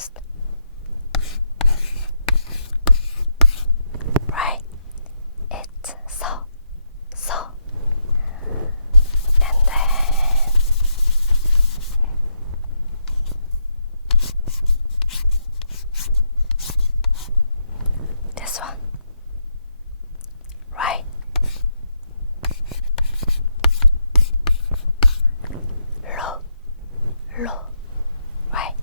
almost. Right? It's so. And then this one. Right? Low. Right?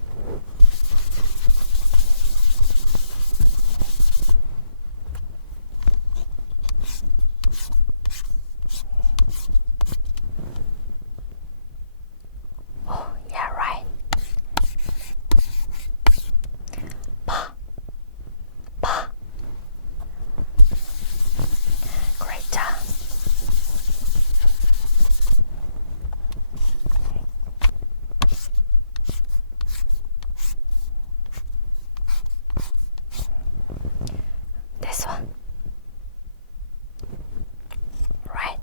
Oh, yeah, right. Pa. Great job. This one. Right.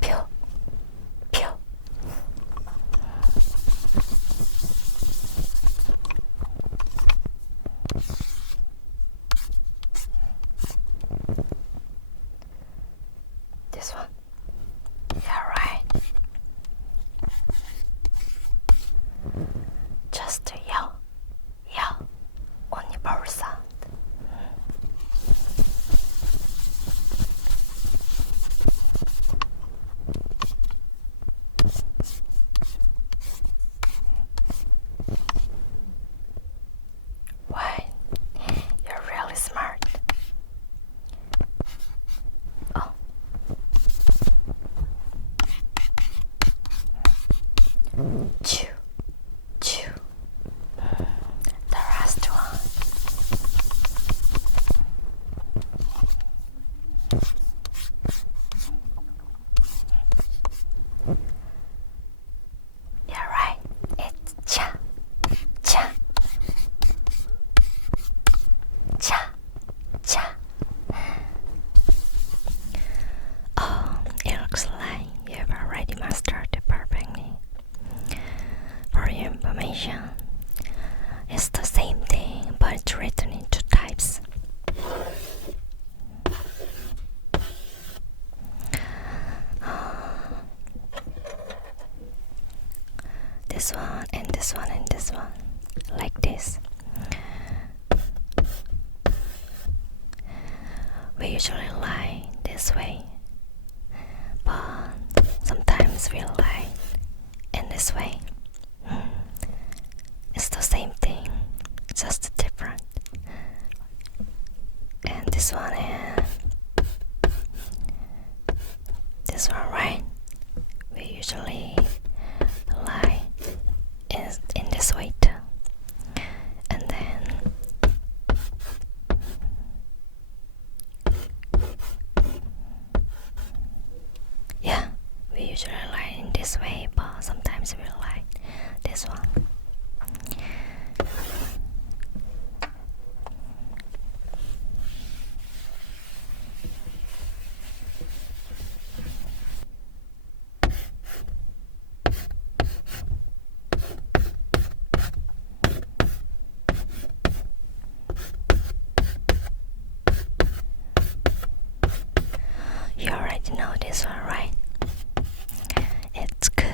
Pew. This one. Yeah, right. Just yell only vowel sound. Why? You're really smart. Oh. Chew. The last one. Yeah, right. It's cha. Oh, it looks like you've already mastered it perfectly. For your information, it's the same thing, but it's written in two types. This one and this one and this one, like this. We usually lie this way, but sometimes we lie in this way. It's the same thing, just different. And this one and this one, right? We usually lie in this way too. And then yeah, we usually lie in this way, but sometimes we lie this one. You already know this one, right? It's good.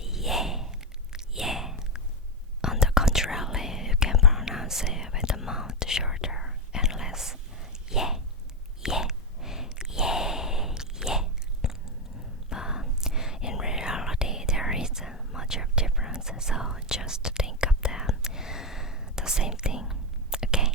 yeah, yeah. On the contrary, you can pronounce it with the mouth shorter and less. Yeah, yeah, yeah, yeah. But in reality, there isn't much of difference, so just think of them the same thing, okay?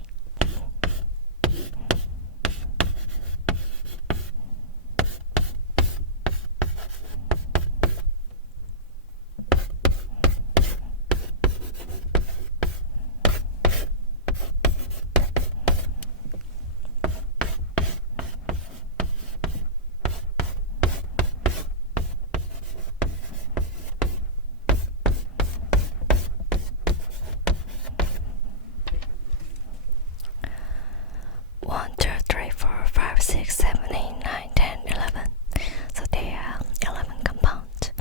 One, two, three, four, five, six, 7, 8, 9, 10, 11. So there are 11 compounds.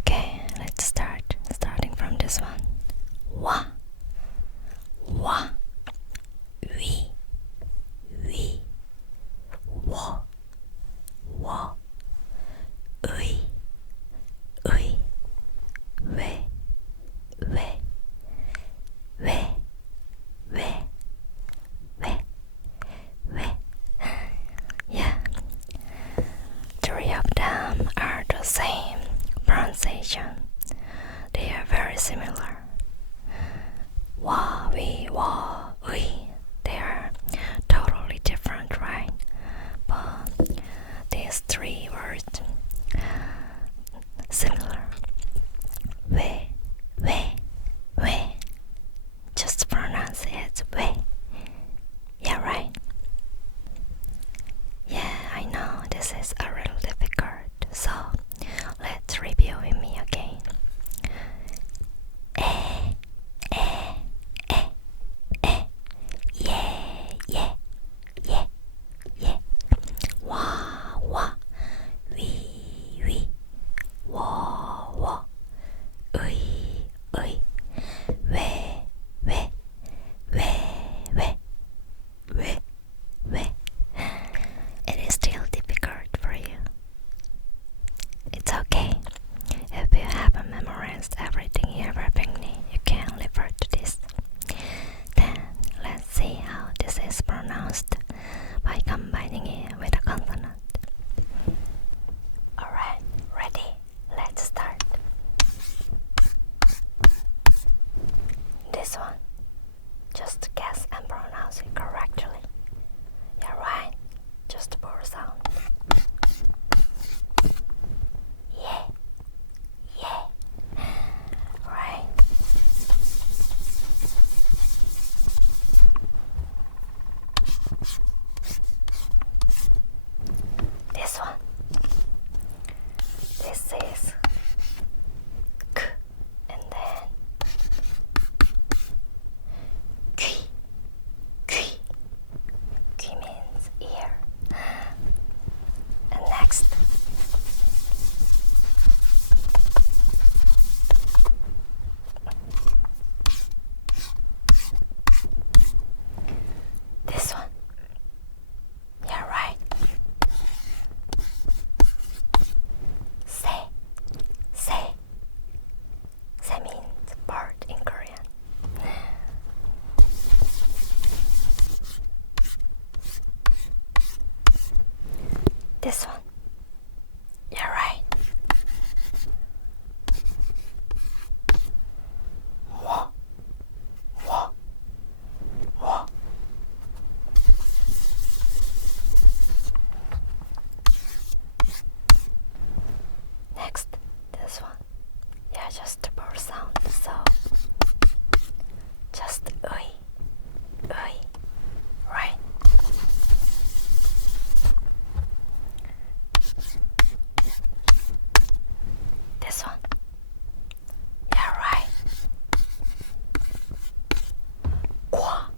Okay, let's start. Starting from this one. Wa, wa, wi, wo, ui, we, yeah. Three of them are the same pronunciation. They are very similar. Wa, we, wa, we. They are totally different, right? But these three words similar. We. Just pronounce it we. Yeah, right? Yeah, I know this is a little difficult, so let's review with me again. Yeah. Wa, we, wo, ui, we. It is still difficult for you. It's okay. If you haven't memorized everything you ever need, you can refer to this. Then let's see how this is pronounced by combining it with a consonant. Alright, ready? Let's start. This one. Just guess and pronounce it correctly. Yeah, right? Just for sound. Yeah. Right. This one. This is k, and then qui. Qui means ear. And next, this one. Yeah, right. Se means bird in Korean. This one. Yeah, right. Wo. Next, this one. Yeah, just the bird sound. So, just ui, right? This one. Yeah, right. Qua.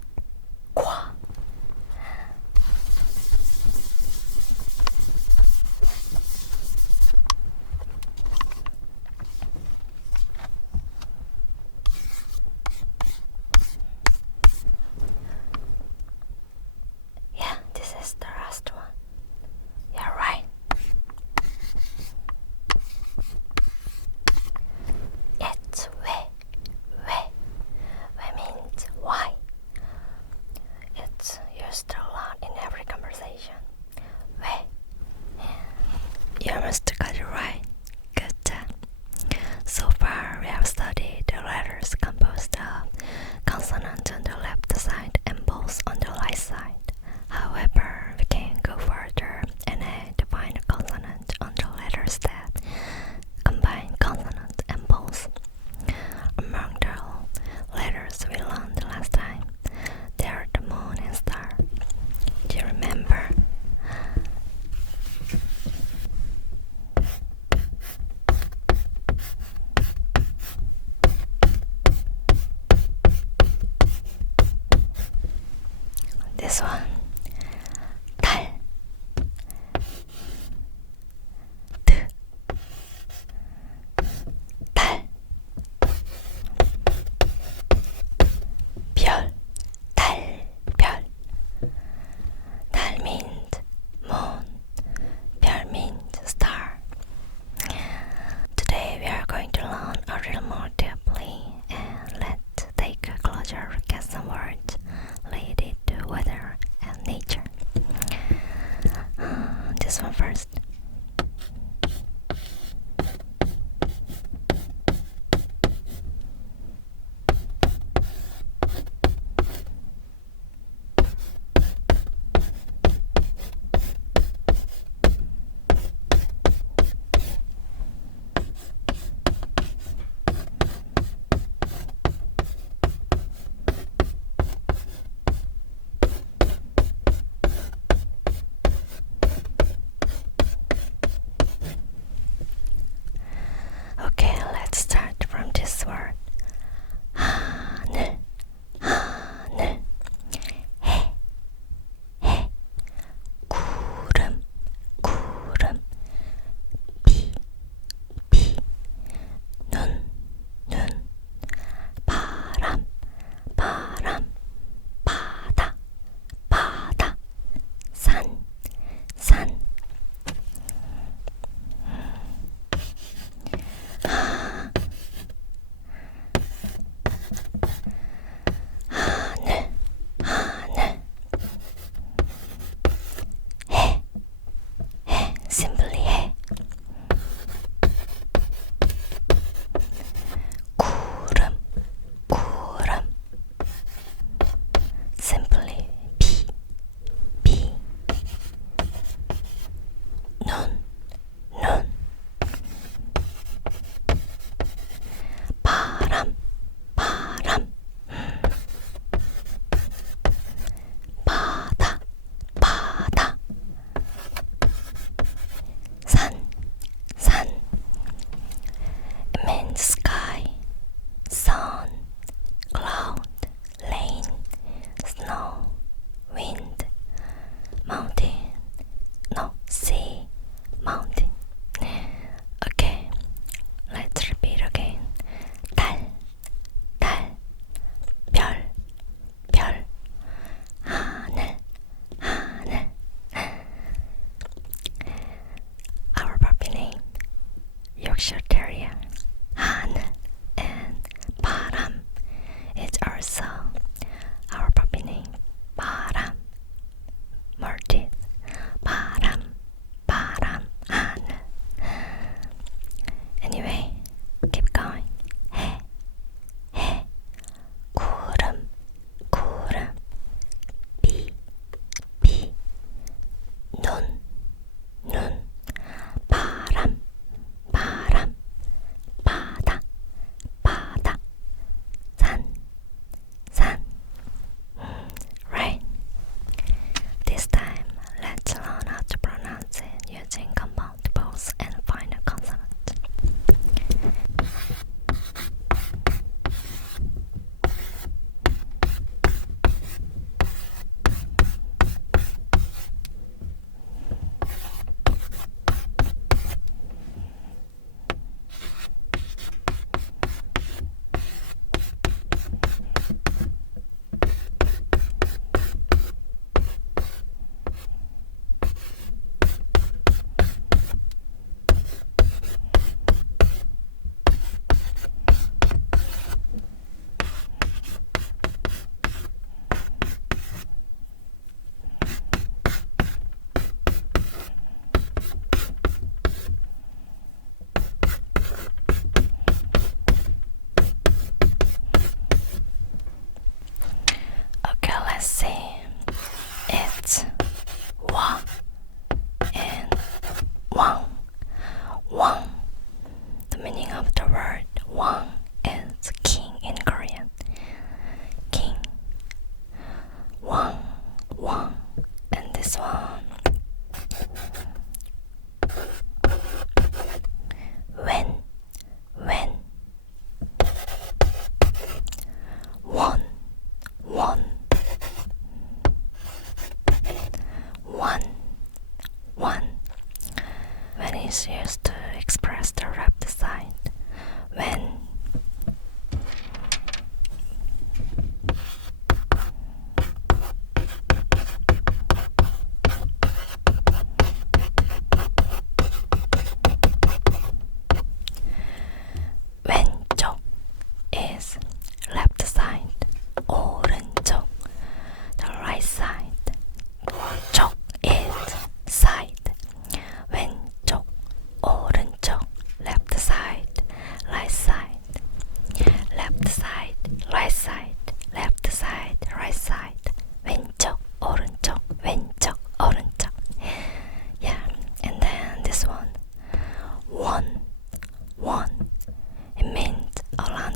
So far, we have studied the letters composed of consonants on the left side and vowels on the right side. However, we can go further and add the final consonant on the letters that combine consonants and vowels. Among the letters we learned last time, there are the moon and star. Do you remember? This one, 달, 드, 달, 별, 달, 별. 달 means moon, 별 means star. Today we are going to learn a little more deeply, and let's take a closer look at some words related to weather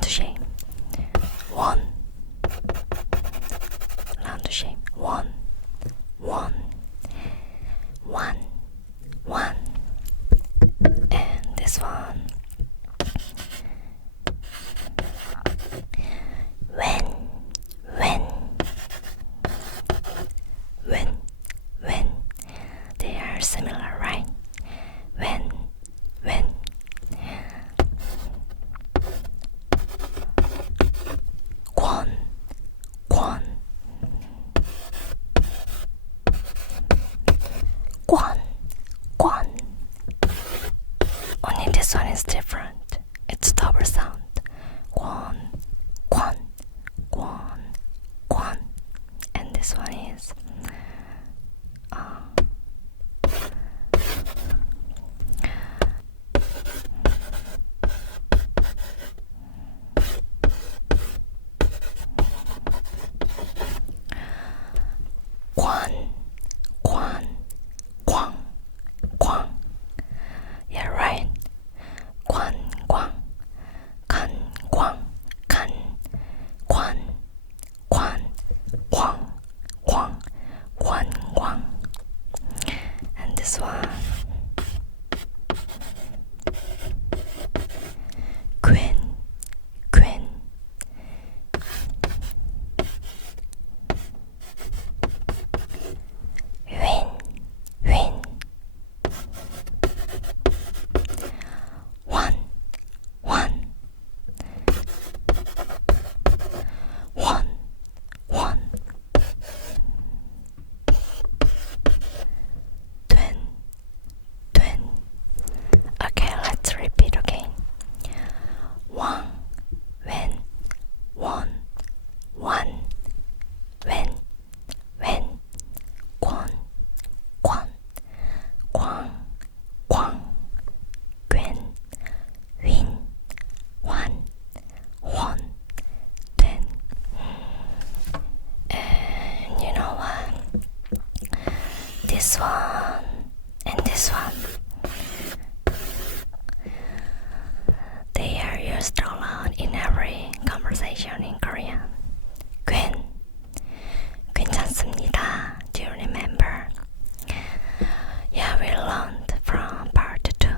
round shape. One. Round shape. One. One. One. One. And this one. When. They are similar, right? When. Quan. Only this one is different. It's double sound. Quan. And this one is Quang. Yeah, right. Quang. Kan. Quang. And this one. Quinn. Win. One. Twin. Okay, let's repeat again. One. When. One. When. Quan. Gwen. Win. One. Twin. And you know what? This one and this one, they are used a lot in every conversation in Korean. 괜찮습니다. Do you remember? Yeah, we learned from part 2.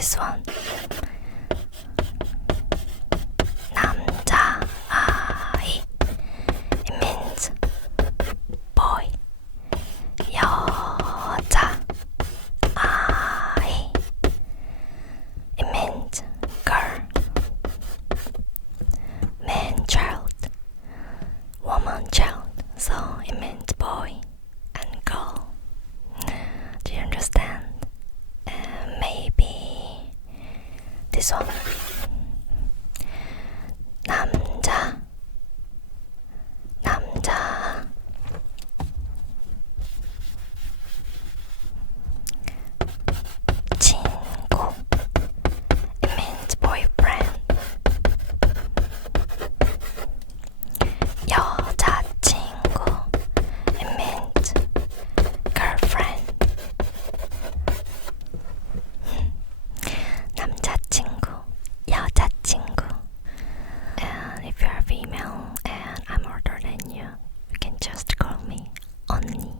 This one. 남자아이. It means boy. 여자아이. It means girl. Man child. Woman child. So it means boy and girl. Do you understand? Maybe this one. 남자 친구. It means boyfriend. 여자친구. It means girlfriend. 남자친구, 여자친구. And if you're female and I'm older than you, you can just call me 언니.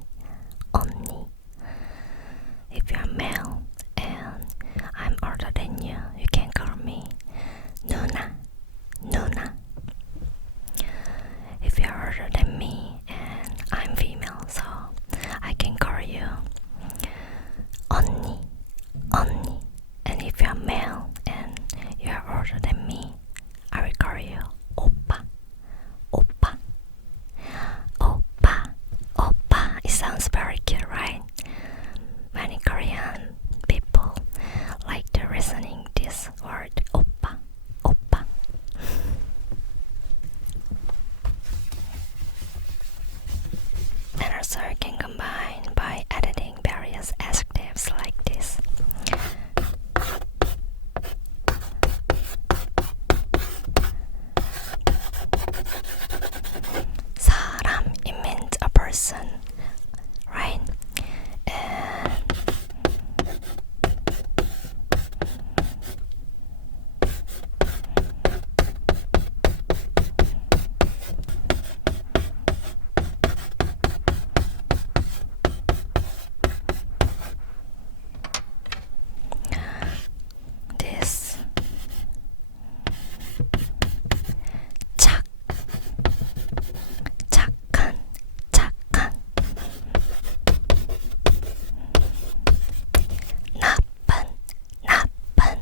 If you're male and I'm older than you, you can call me 누나. If you're older than me and I'm female, so I can call you 언니. And if you're male and you're older than me, I will call you 오빠. It sounds very cute, right? Many Korean people like to listening this word 오빠. And also you can combine by editing various adjectives like this. 사람, it means a person, right? And this 착한 나쁜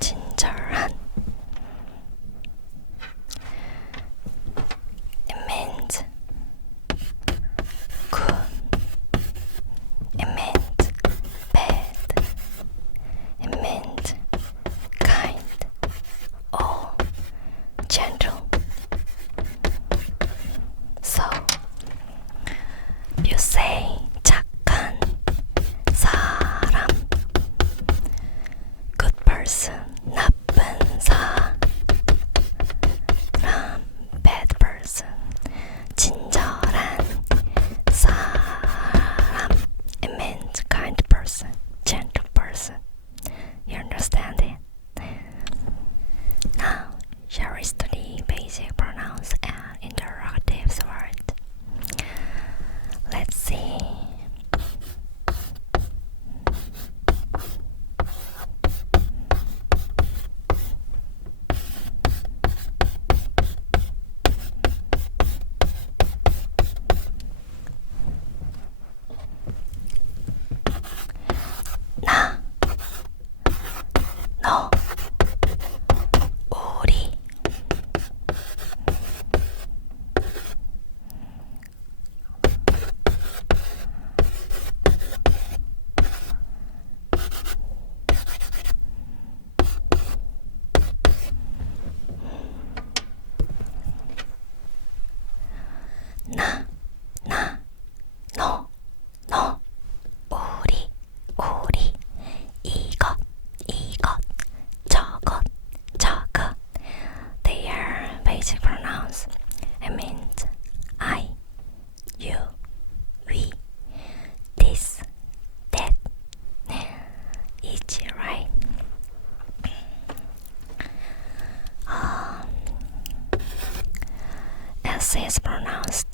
친절한. It means good. It means bad. It means kind or gentle. So you say 착한 사람, good person. 나쁜 사람, bad person. 친절한 사람, it means kind person, gentle person. You understand it? Now, shall we study basic pronouns and interrogatives words? Let's see. 나, 너, 우리. 나, 너, 우리. 이것, 저것. They are basic pronouns. It means I, you, we, this, that. Easy, right? S is pronounced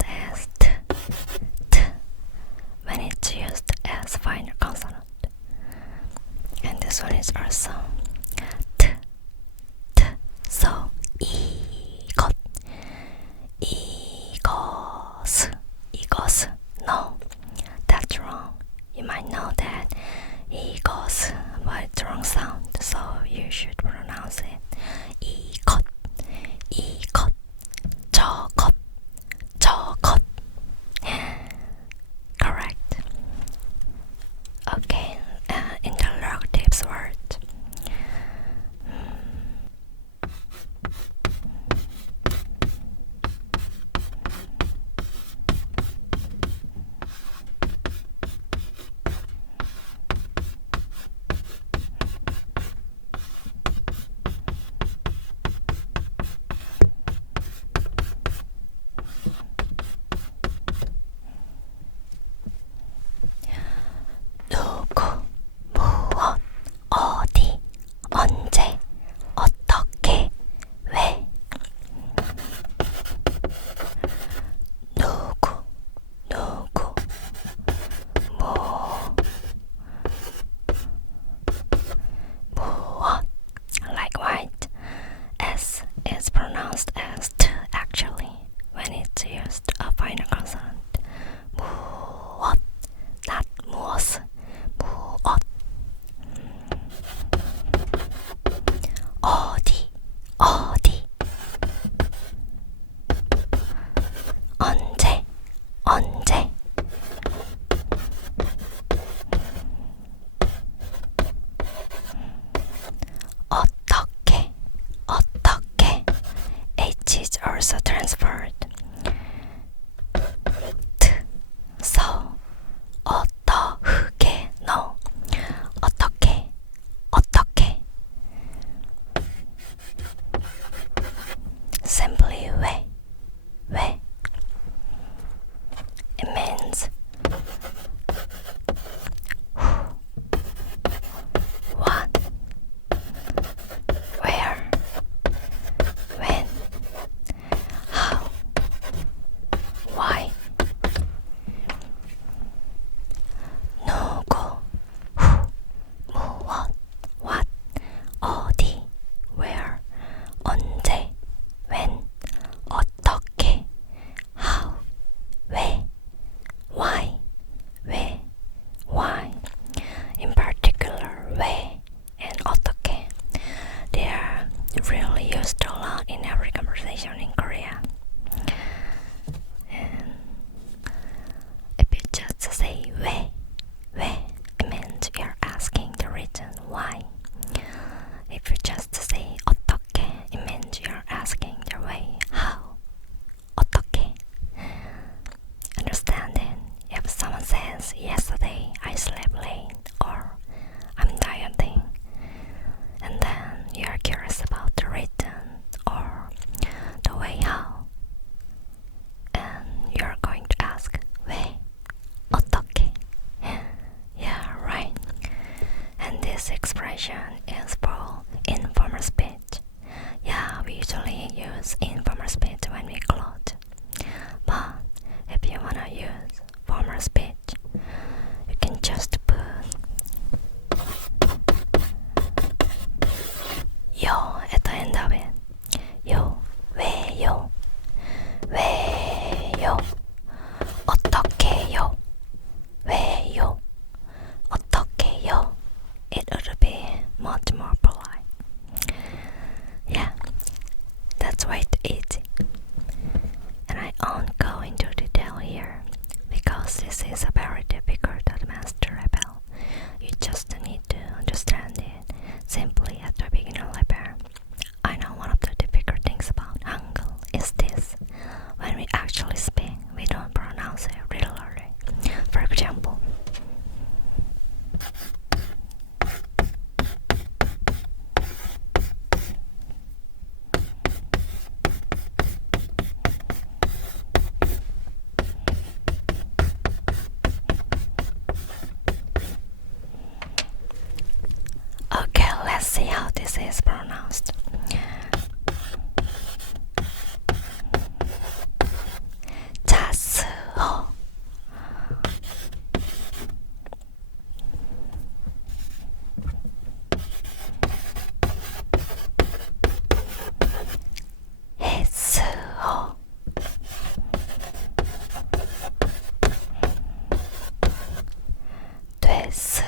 is also transferred. T, so, 어떠게, no. 어떻게, 어떻게. Simply 왜. It means who, what, where, when, how, why. 누구, who, 무엇, what, 어디, where, 언제, when, 어떻게, how, 왜, why, 왜, why. In particular, 왜 and 어떻게. They are really used a lot in every conversation in Korea. And if you just say 왜, it means you're asking the reason why. If you just say 어떻게, it means you're asking the way how. 어떻게. Understand it? If someone says yesterday I slept late or I'm dieting, and then you're curious about the reason or the way how, and you're going to ask 왜, 어떻게. Yeah, right. And this expression is for informal speech. Yeah, we usually use informal speech when we close. But if you wanna use formal speech, you can just put yo at the end of it. 요, 왜요, 왜요, 어떻게요, 왜요, 어떻게요. It would be much more polite. Yeah, that's way too easy. And I won't go into detail here because this is a very difficult to master level. You just need to understand it simply at the beginner level. I know one of the difficult things about Hangul is this. When we actually speak, we don't pronounce it regularly. For example, okay, let's see how this is pronounced. 자스어, 했어, 됐어.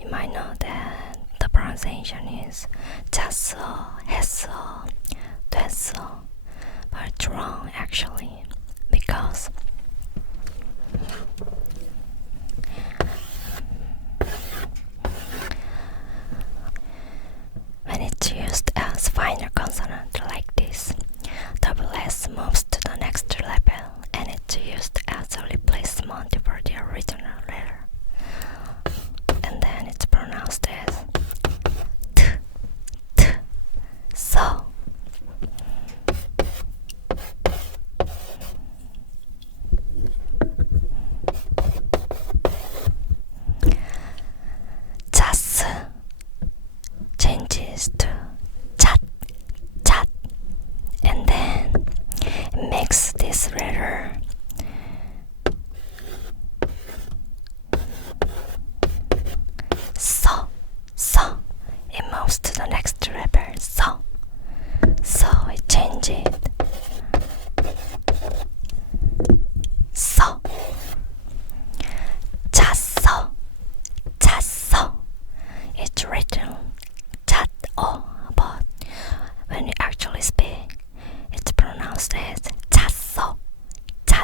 You might know that the pronunciation is 잤어, 했어, 됐어, but it's wrong actually because when it's used as final consonant like this, double S moves to the next level and it's used as a replacement for the original letter. And then it's pronounced as t, t, so. 잤어 changes to 잣, 잣, and then it makes this letter so, so. It moves to the next level, so. So it changes so. 잤어, 잤어. It's written 잤어, but when you actually speak, it's pronounced as 잤어, 잤어.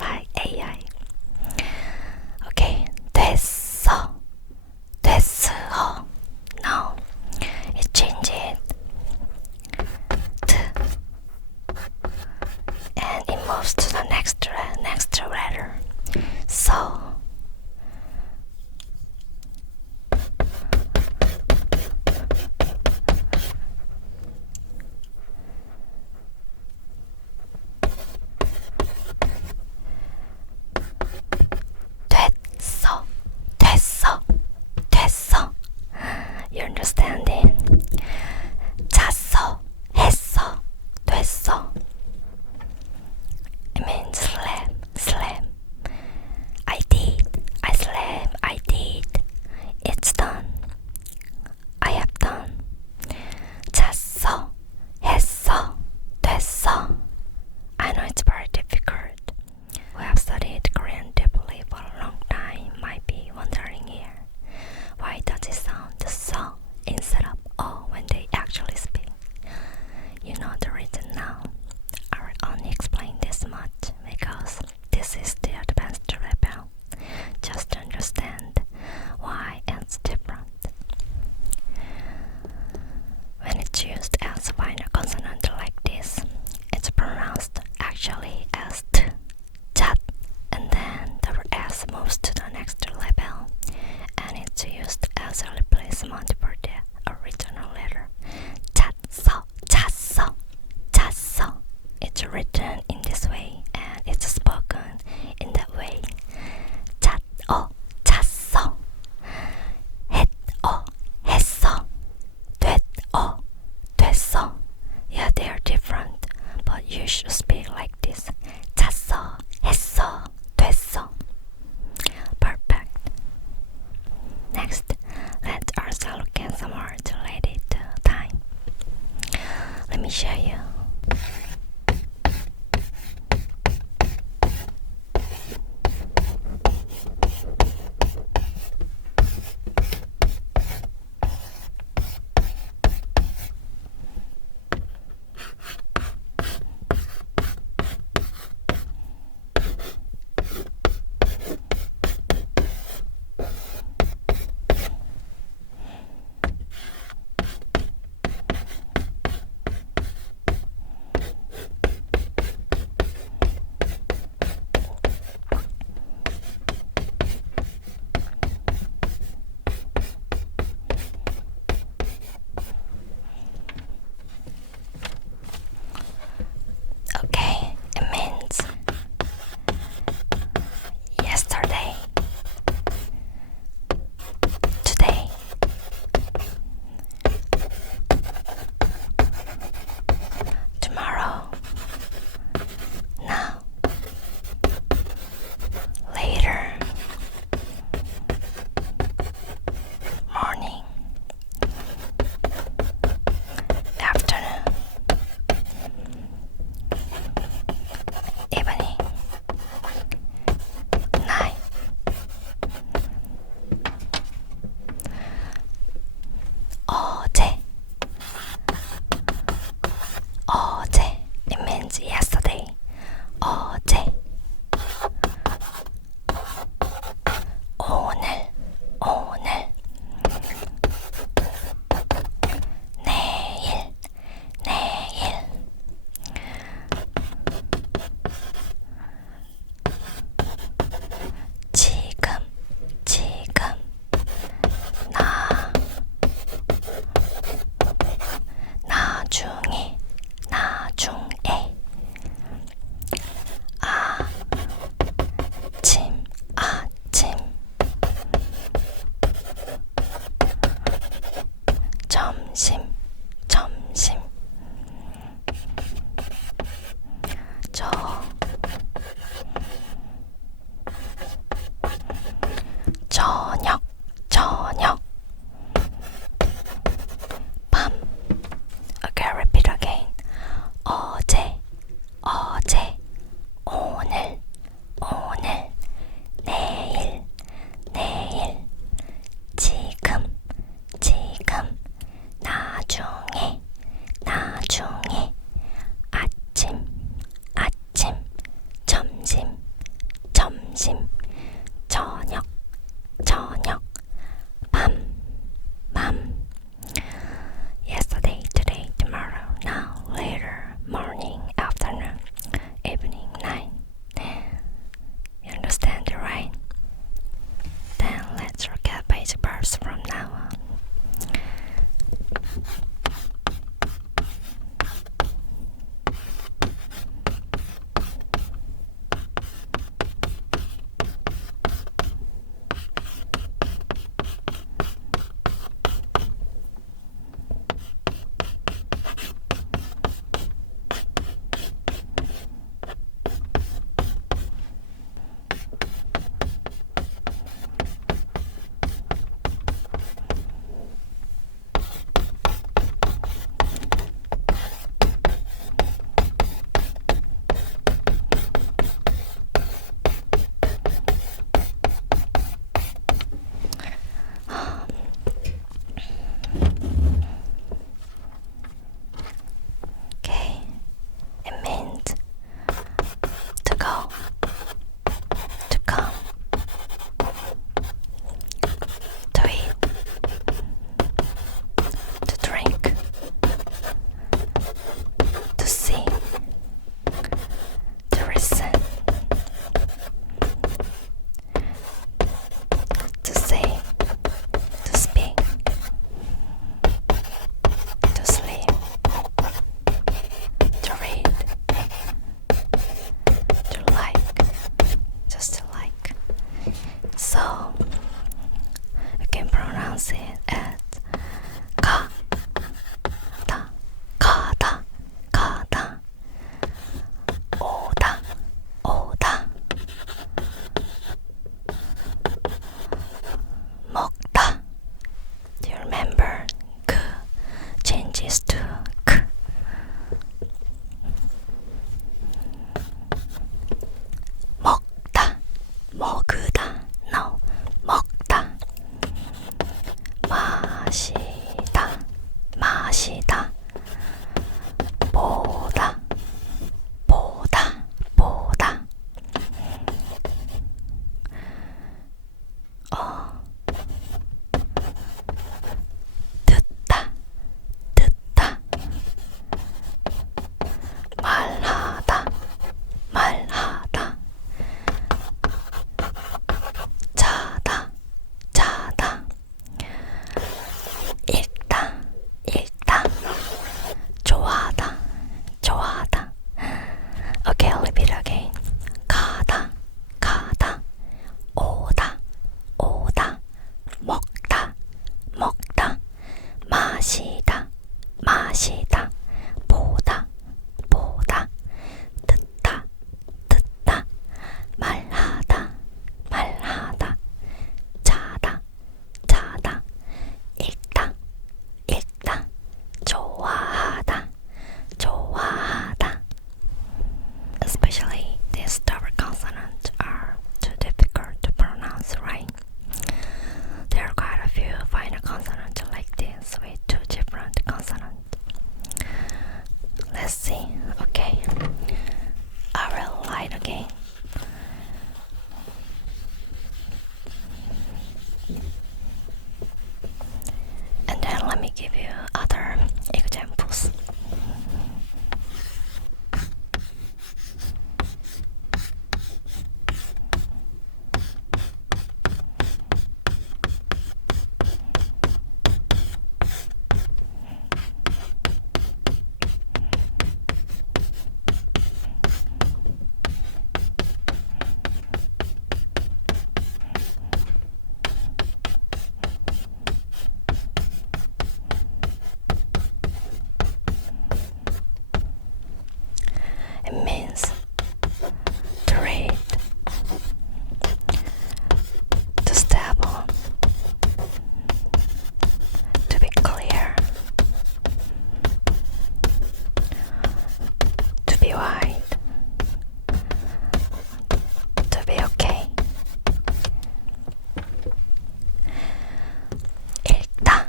like AI. Okay, 됐어. 됐어. No, it changed to, and it moves to the next letter. So give you other examples. It means to read, to step on, to be clear, to be wide, to be okay. 읽다,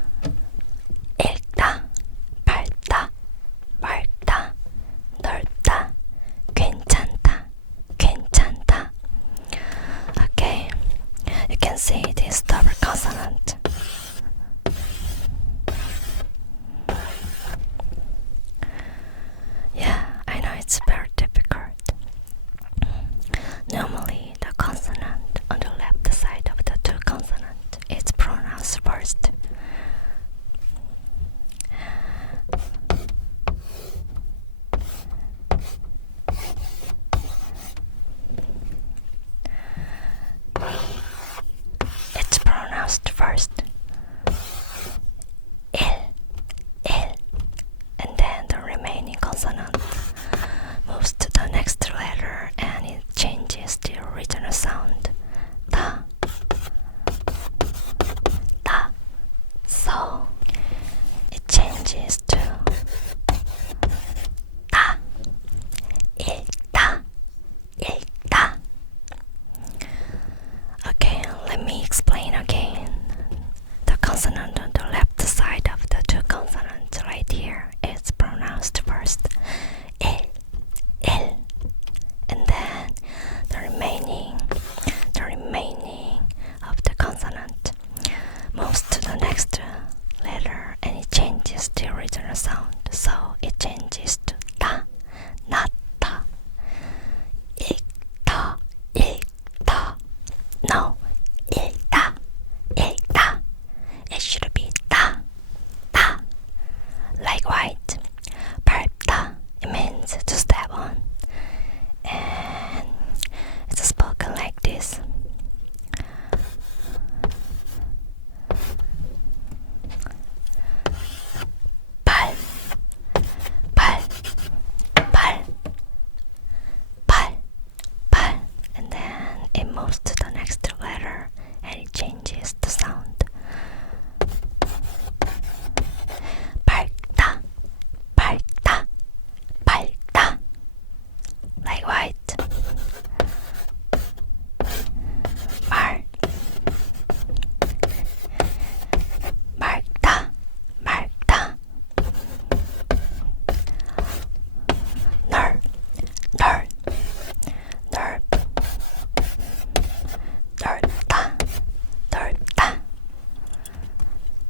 읽다, 밝다, 맑다, 넓다, 괜찮다, 괜찮다. Okay, you can see this double consonant. Yeah, I know it's very difficult. Normally, the consonant on the left side of the two consonants is pronounced first. It's pronounced first. Il, and then the remaining consonant moves to the next letter and it changes the original sound. Da, da. So it changes to da, 읽다, 읽다. Okay, let me explain again. The consonant on the left side of the two consonants right here is pronounced first. Il, and then the remaining of the consonant moves to the next letter and it changes the original sound. So it changes to da, not da. 읽다, 읽다. No, 읽다, 읽다. It should be da, da. Like white, 밟다. It means to step on. And it's spoken like this. 발, 발, 발, 발, 발. And then it moves to the next letter and it changes the sound. 밟다, 밟다, 밟다. Like white. 말, 맑다, 맑다. 널, 널, 넓, 넓다, 넓다.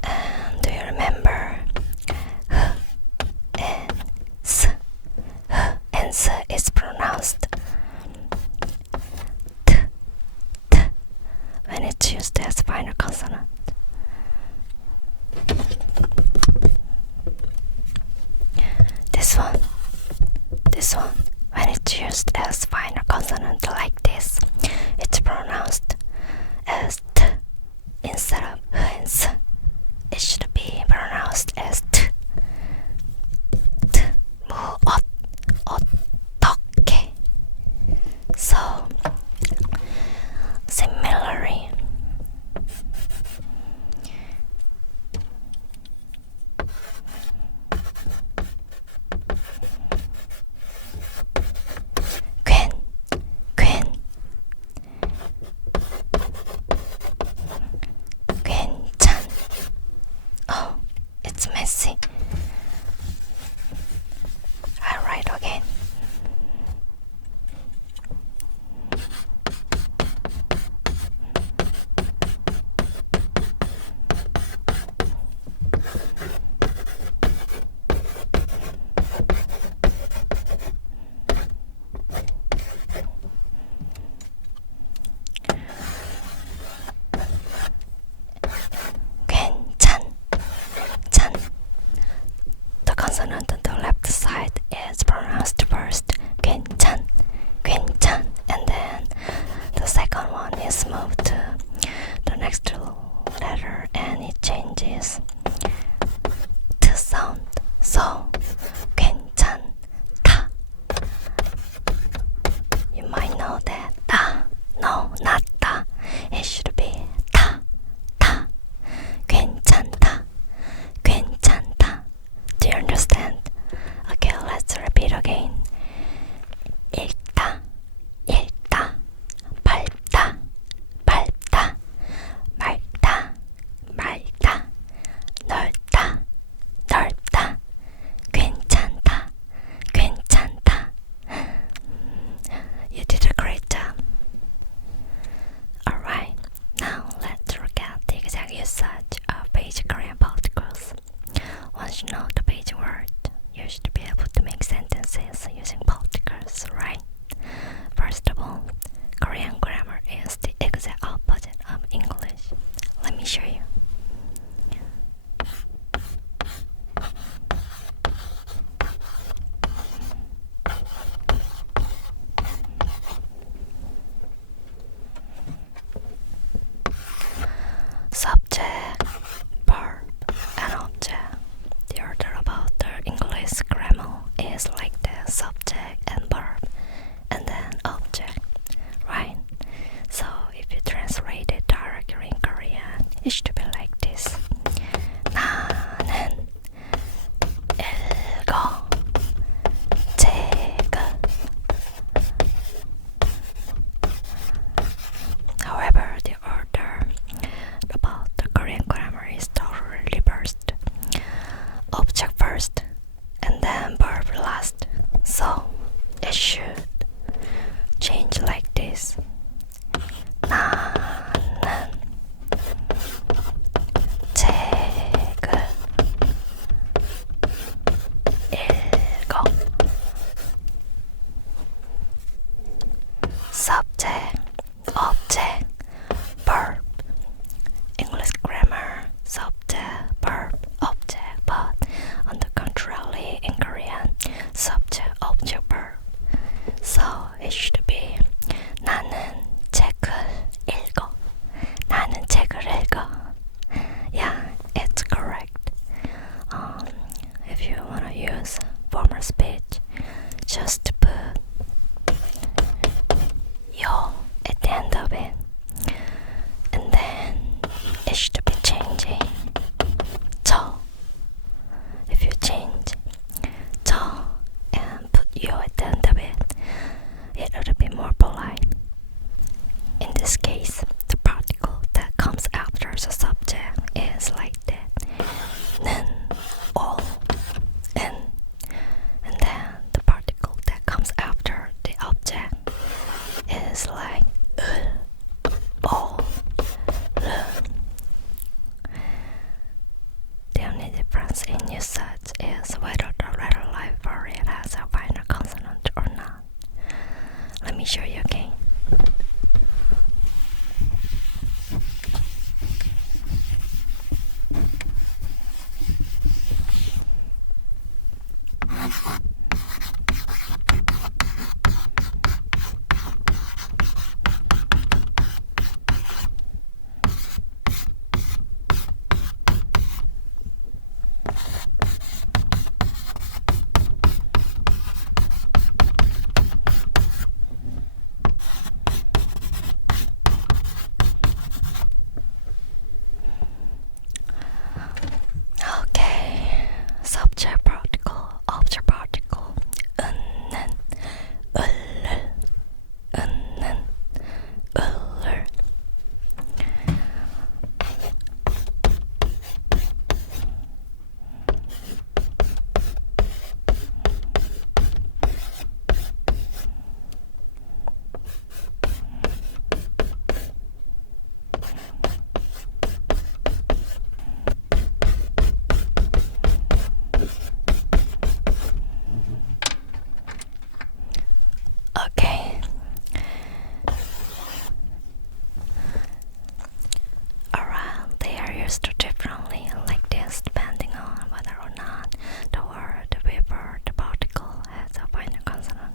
And do you remember? And s is pronounced t, t when it's used as final consonant. This one, when it's used as final consonant like this, it's pronounced as t instead of and s. It should be pronounced as t. t. 뭐 어떻게. So similarly, this case, the particle that comes after the subject is like that. 는, all, in. And then the particle that comes after the object is like all, The only difference in usage is whether the letter line for it has a final consonant or not. Let me show you again. Okay, subject particle, object particle, 은는, 을을, 은는, 을을. Okay. Alright, they are used differently like this depending on whether or not the word before the particle has a final consonant.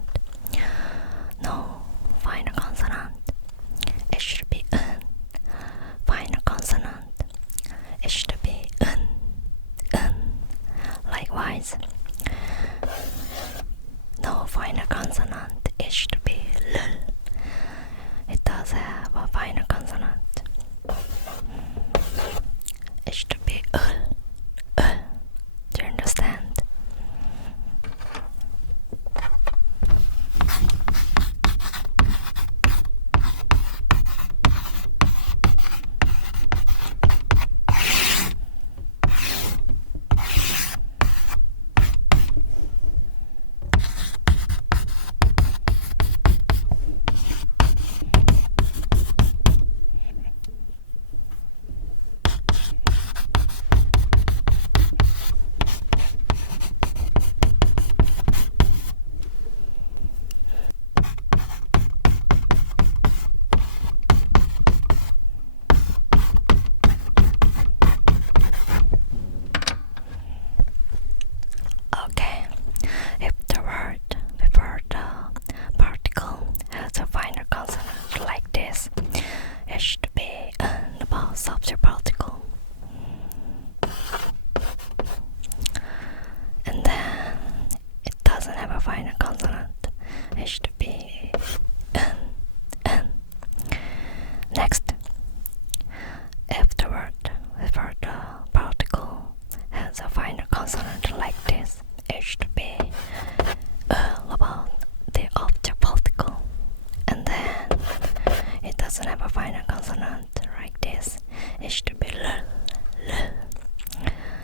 No final consonant. It should be un. Final consonant. It should be un. Likewise, no final consonant. It should be l. It does have a final consonant. It should be Do you understand? Okay, if the word before the particle has a final consonant like this, it should be about subject particle. And then it doesn't have a final consonant. It should be n. Next, if the word before the particle has a final consonant like this, it should be about the object particle. And then it doesn't have a final consonant like this. It should be l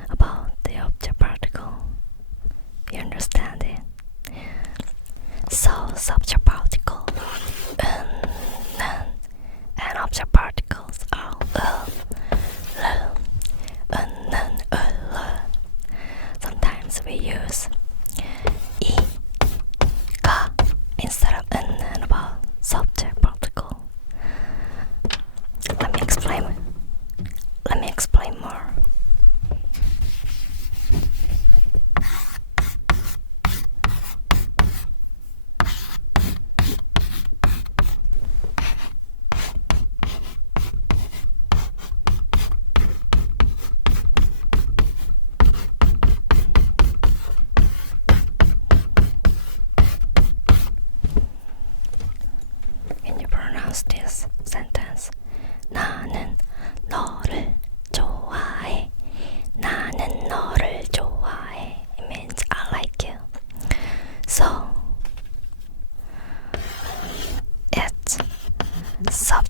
about the object particle. You understand it? So subject particle and object particles are Sometimes we use e, ka instead of n about subject particle. Let me explain more.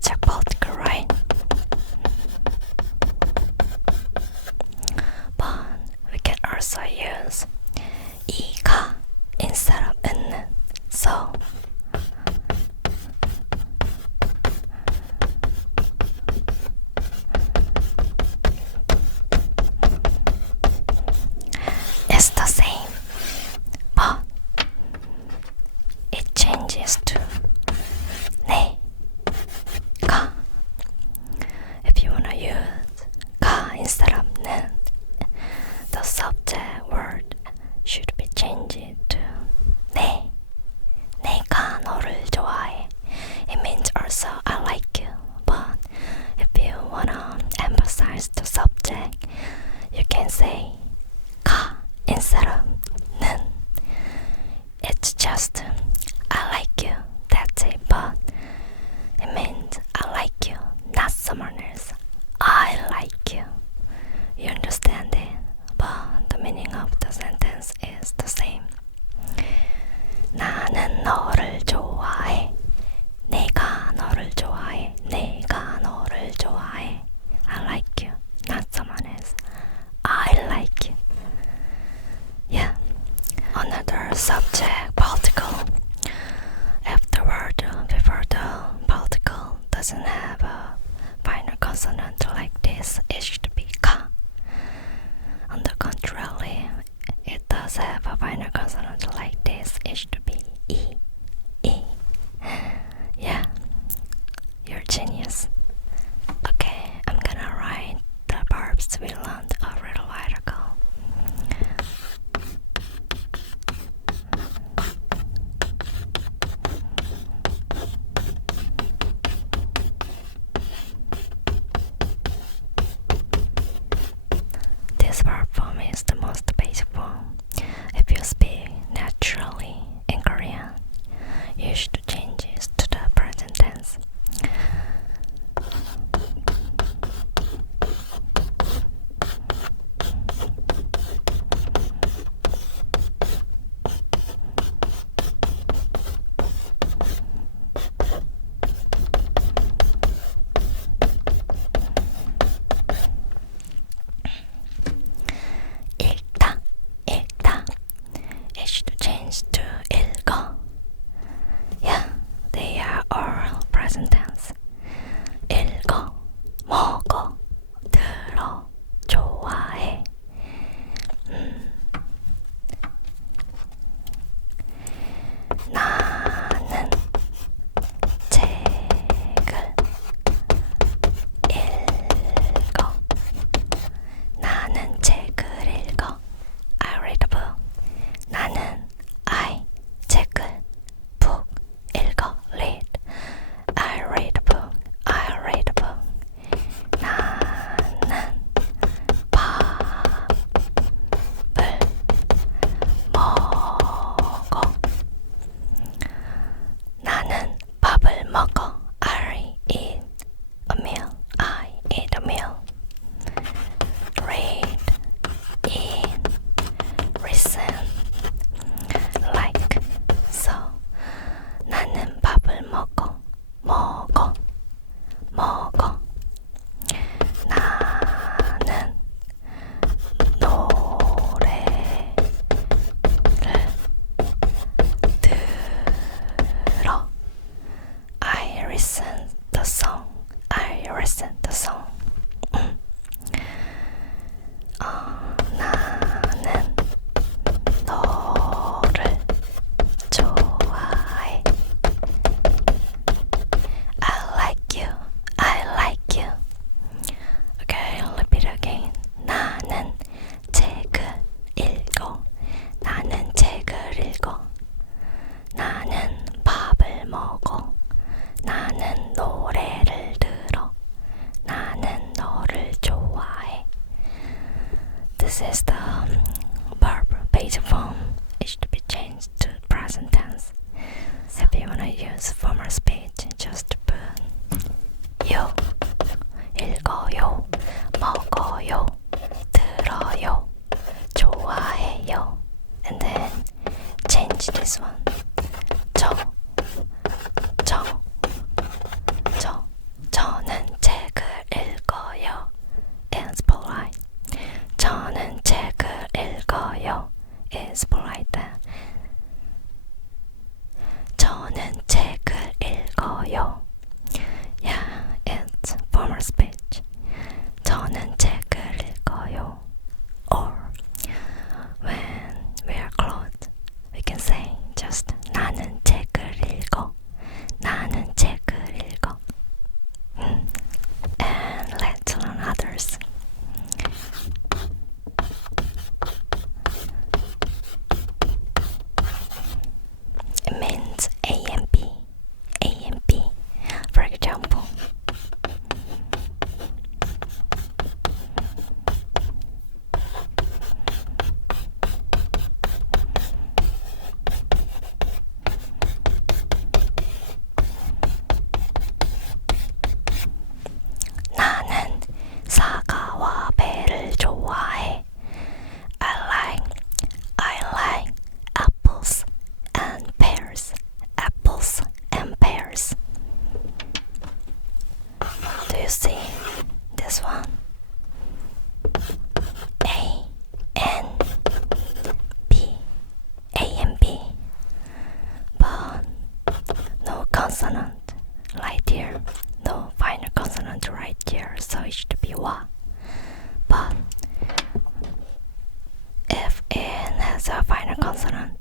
subject particle, right? But we can also use 이가 instead of 은는. So it's the same, but it changes to 내가. If you wanna use 가 instead of 는, the subject word should be changed to 내가 너를 좋아해. It means also I like you. But if you wanna emphasize the subject, you can say 가 instead of 는. It's just I like you. That's it. But it means I like you, not someone else. I like you. You understand it? But the meaning of the sentence is the same. 나는 너를 좋아해. 내가 너를 좋아해. 내가 너를 좋아해. I like you, not someone else. I like you. Yeah. Another subject particle. If the word before the particle doesn't have a final consonant like this, it should be 가. On the contrary, it does have a final consonant like this, it should be E. Yeah, you're genius. Okay, I'm gonna write the verbs we learned a little while ago. This verb form is the most basic form. If you speak naturally in Korean, you should change it to the present tense. 읽다. It should change to 읽어. Yeah, they are all present tense. 읽어, 먹어, 들어, 좋아해. 나는 책을 읽어. 나는 책을 읽어. I read a book. 나는 책을 book 읽어. read. I read a book. I read a book. 나는 밥을 먹어. 나는 밥을 먹어. I eat a meal. I eat a meal. Read, eat, listen, like, so. 나는 밥을 먹어. 나는 노래를 들어. I listen the song. I listen the song. 나는 너를 좋아해. I like you. I like you. Okay, I'll repeat again. 나는 책을 읽어. 나는 책을 읽어. 나는 밥을 먹어. 나는 노래를 들어. 나는 너를 좋아해. This is the verb basic form. It should be changed to present tense. If you wanna use formal speech, just put 요, 읽어요, 먹어요, 들어요, 좋아해요, and then change this one. 저, you see this one? A and B. A and B. But no consonant right here. No final consonant right here, so it should be wa. But if it has a final consonant,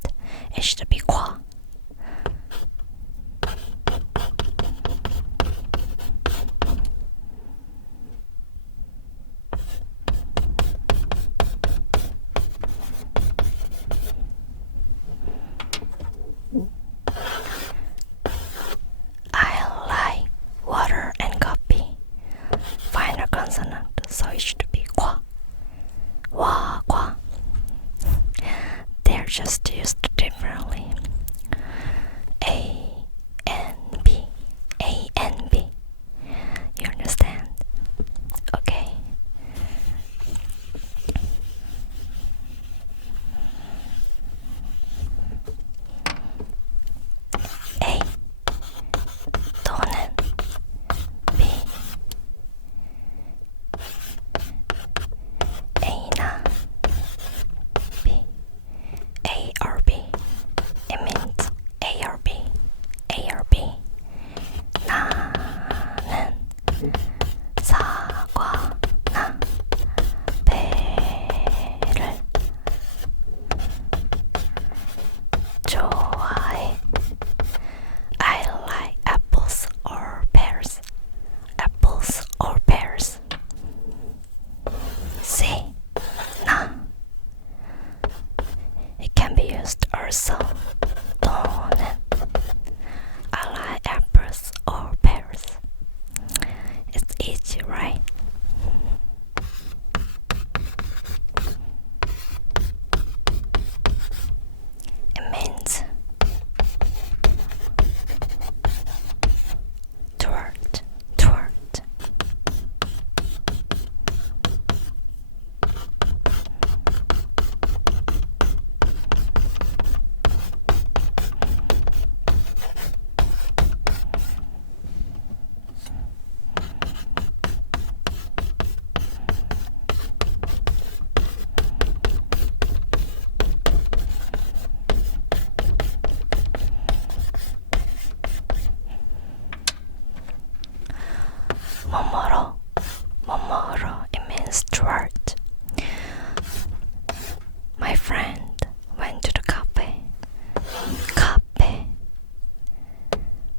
it should be kwa. I like water and coffee. Final consonant, so it should be kwa. Wa, kwa. They're just used differently. A and B. A and B. You understand? Okay. A 또는 B. A나 B. A or B. It means A or B. A or B. 나는 사과나 배를 좋아해. I like apples or pears. Apples or pears. C. 나. It can be used also. 또는 I like apples or pears. It's easy, right? It means toward, toward. 뭐뭐로, 뭐뭐로, it means toward. My friend went to the cafe. Cafe.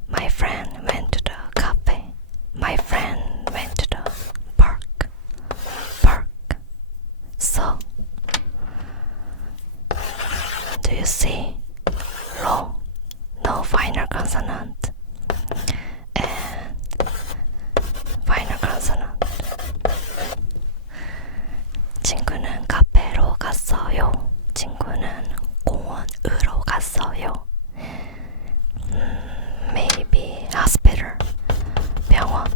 My friend went to the cafe. My friend went to the park. Park. So, do you see? Ro, no final consonant. And final consonant. 친구는 카페로 갔어요. 친구는 공원으로 갔어요. Maybe hospital. 병원.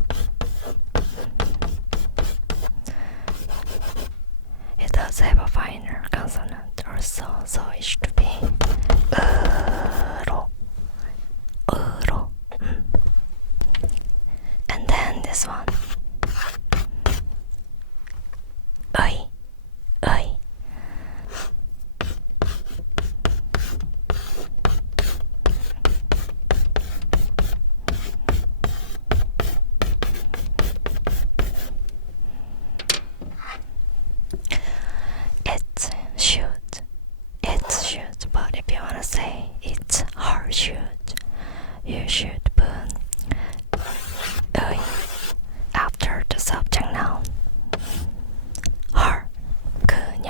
It does have a final consonant also, so it should be 으로. 으로. And then this one. 의. 의. It should. It should. But if you wanna say it's her should, you should put 의 after the subject noun. her. 그녀.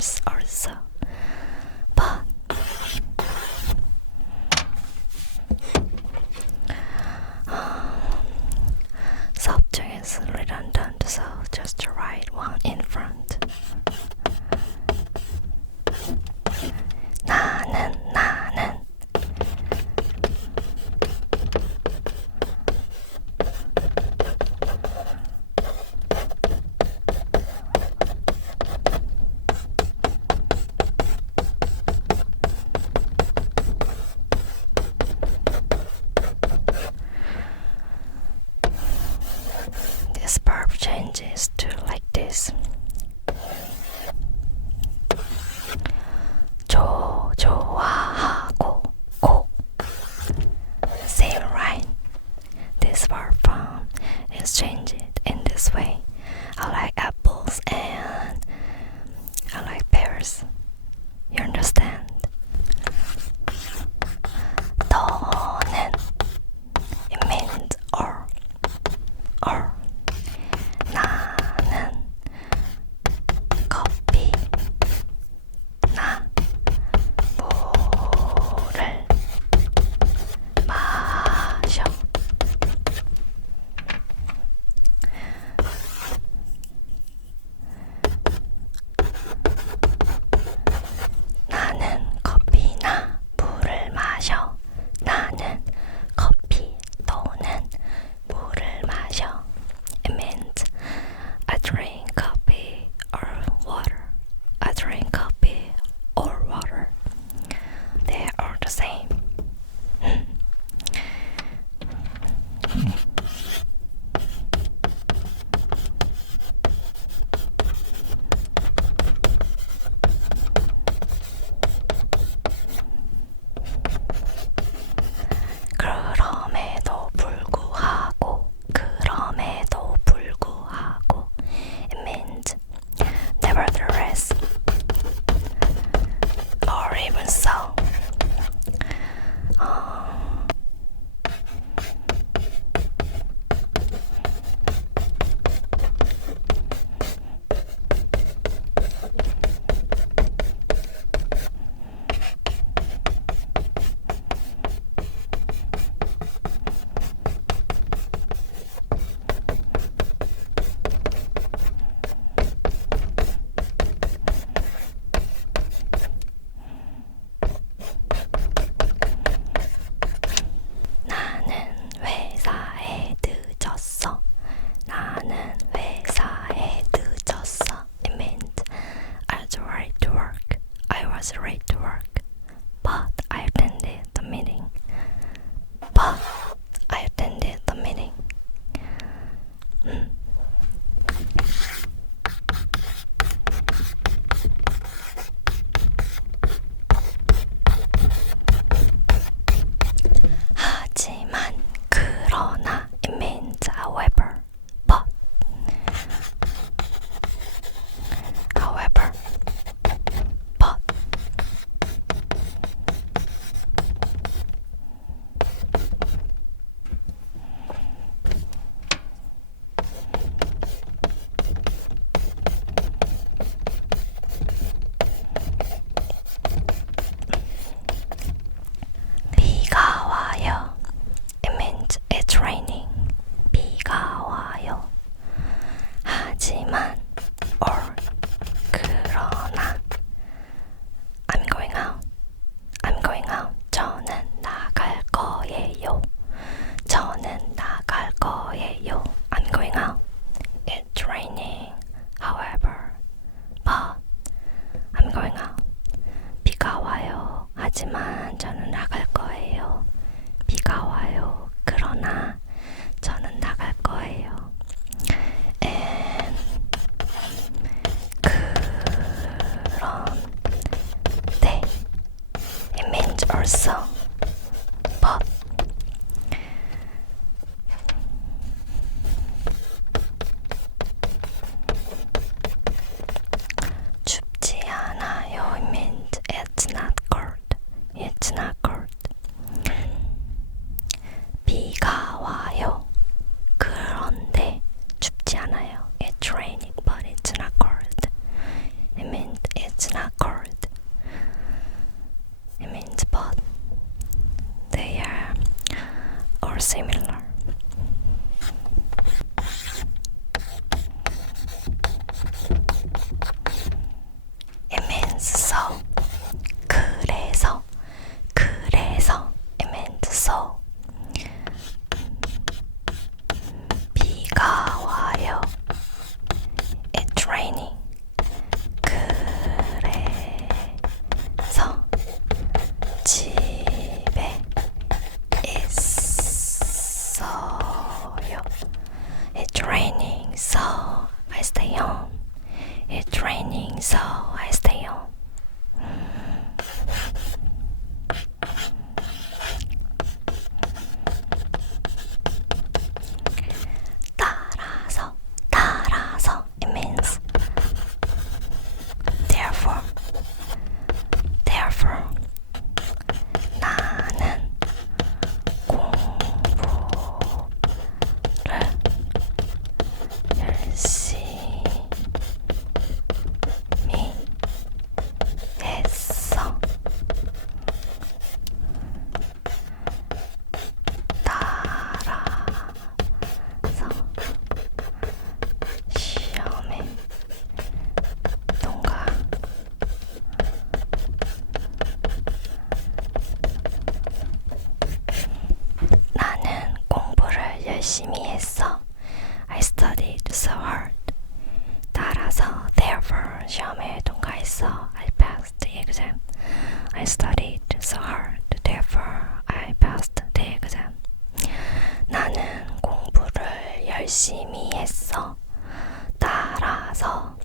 bears also. But subject is redundant, so just write one in front. 나는 This verb changes to like this. 좋아하고 고. Same right? This verb form is changed in this way. I like apples and I like pears. You understand? 더는 it means or. 나는 커피 나 물을 마셔. 나는 커피나 물을 마셔. 나는 커피 또는 물을 마셔. It means I drink coffee or water. I drink coffee or water. They are the same. 그럼에도 불구하고 it means nevertheless or even so. 나는 회사에 늦었어. It means I was ready to work. I was ready to work. But I attended the meeting. 하지만 그러나 it means however. But 비가 와요. It means it's raining. 비가 와요. 하지만 or 그러나 I'm going out. 저는 나갈 거예요. I'm going out. It's raining. However, but I'm going out. 비가 와요. 하지만 저는 나갈 거예요. 비가 와요. 그러나 저는 나갈 거예요. And 그런데 it means also. But 춥지 않아요. It means it's not cold. 비가 와요. 그런데 춥지 않아요. It's raining, but it's not cold. It means it's not therefore 나는 공부를 열심히 했어. 따라서 시험에 통과. 나는 공부를 열심히 했어. I studied so hard. 따라서 therefore 시험에 통과했어. I passed the exam. I studied so hard. Therefore I passed the exam. 나는 공부를 열심히 했어. 따라서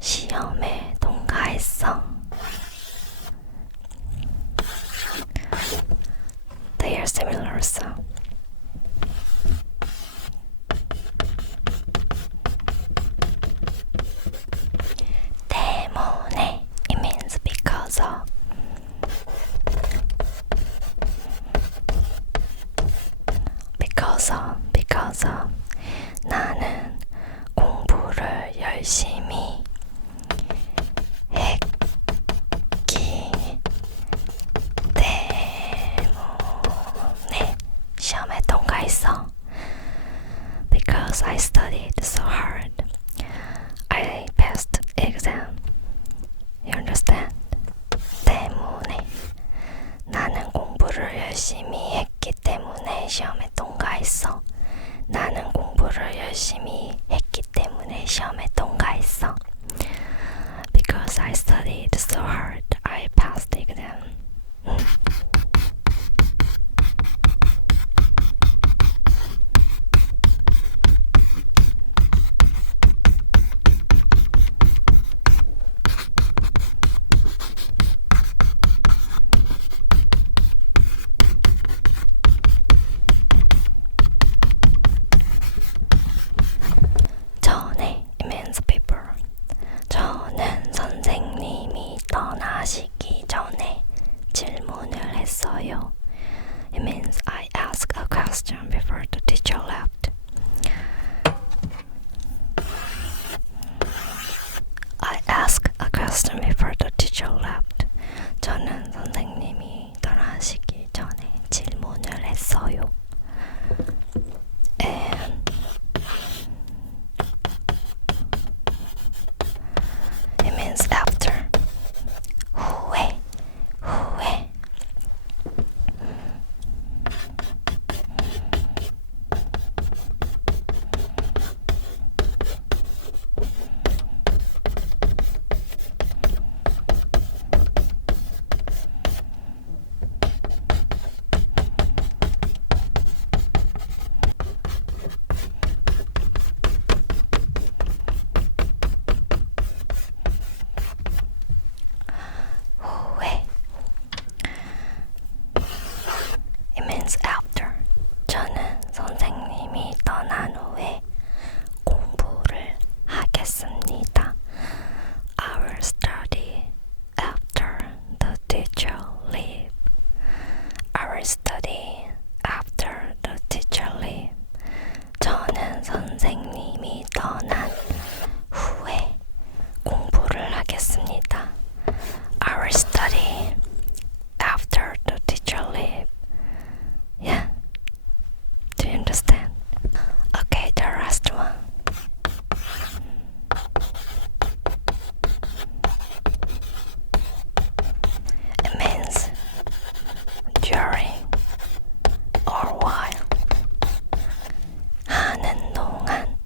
시험에 통과했어. They are similar, so. 때문에, it means because of. because of. 나는 공부를 열심히 했기 때문에 시험에 통과했어. Because I studied so hard, I passed exam. You understand? 때문에 나는 공부를 열심히 했기 때문에 시험에 통과했어. 나는 공부를 열심히 했기 때문에 시험에 통과했어. Because I studied so hard, I passed the exam. 전에, it means before. 저는 선생님이 떠나시기 전에 질문을 했어요. It means I asked a question before the teacher left. I asked a question before the teacher left. 저는 선생님이 떠나시기 전에 질문을 했어요. And it means after. 후에. It means after. 저는 선생님이 떠난 후에 공부를 하겠습니다. I will study after the teacher leave. I will study after the teacher leave. 저는 선생님이 떠난 후에 공부를 하겠습니다. I will study after the teacher leave. Yeah. Do you understand? Okay, the last one. It means during or while. 하는 동안.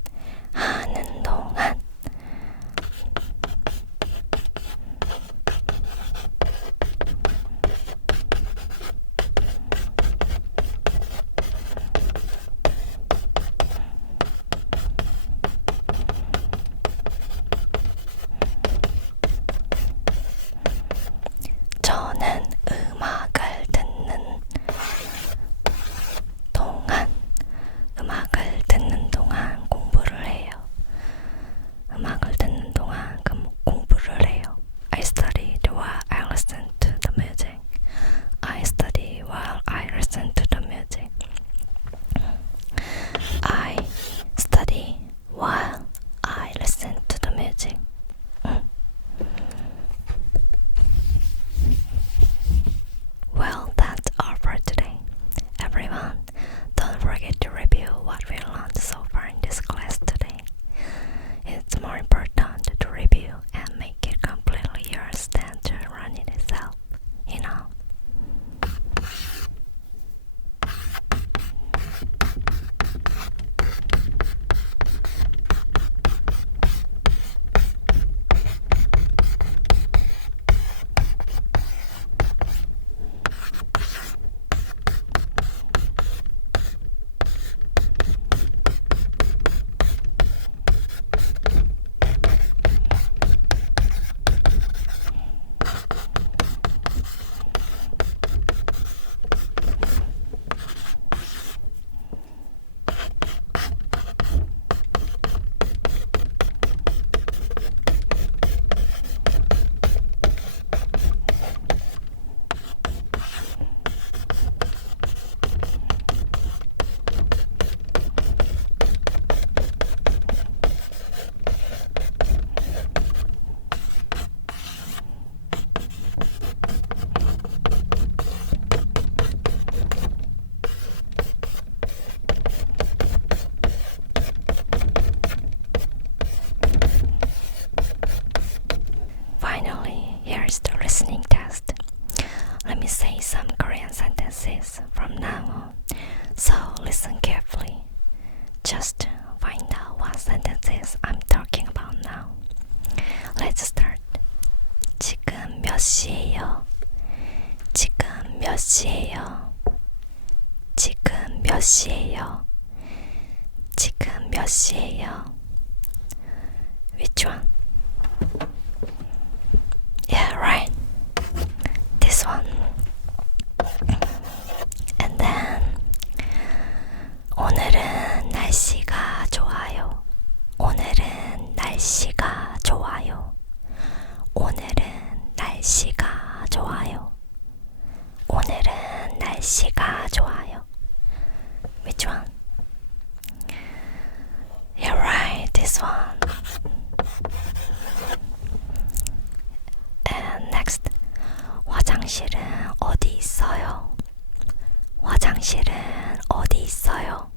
listening test. Let me say some Korean sentences from now on, so listen carefully. Just find out what sentences I'm talking about now. Let's start. 지금 몇 시예요? 지금 몇 시예요? 지금 몇 시예요? 지금 몇 시예요? Which one? Yeah, right. This one. And then 오늘은 날씨가 좋아요. 오늘은 날씨가 좋아요. 오늘은 날씨가 좋아요. 오늘은 날씨가 좋아요. Which one? Yeah, right. This one. And next. 화장실은 어디 있어요? 화장실은 어디 있어요?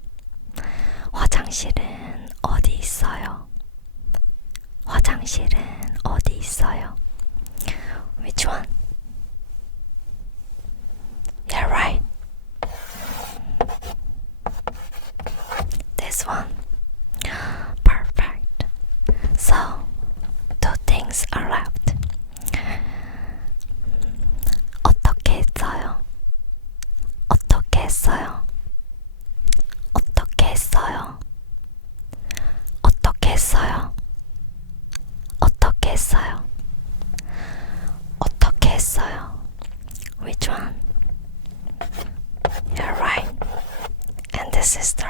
화장실은 어디 있어요? 화장실은 어디 있어요? Which one? Yeah, right. This one. Perfect. So, two things are left. 어떻게 했어요? 어떻게 했어요? 어떻게 했어요? 어떻게 했어요? 어떻게 했어요? 어떻게 했어요? Which one? You're right. And this is the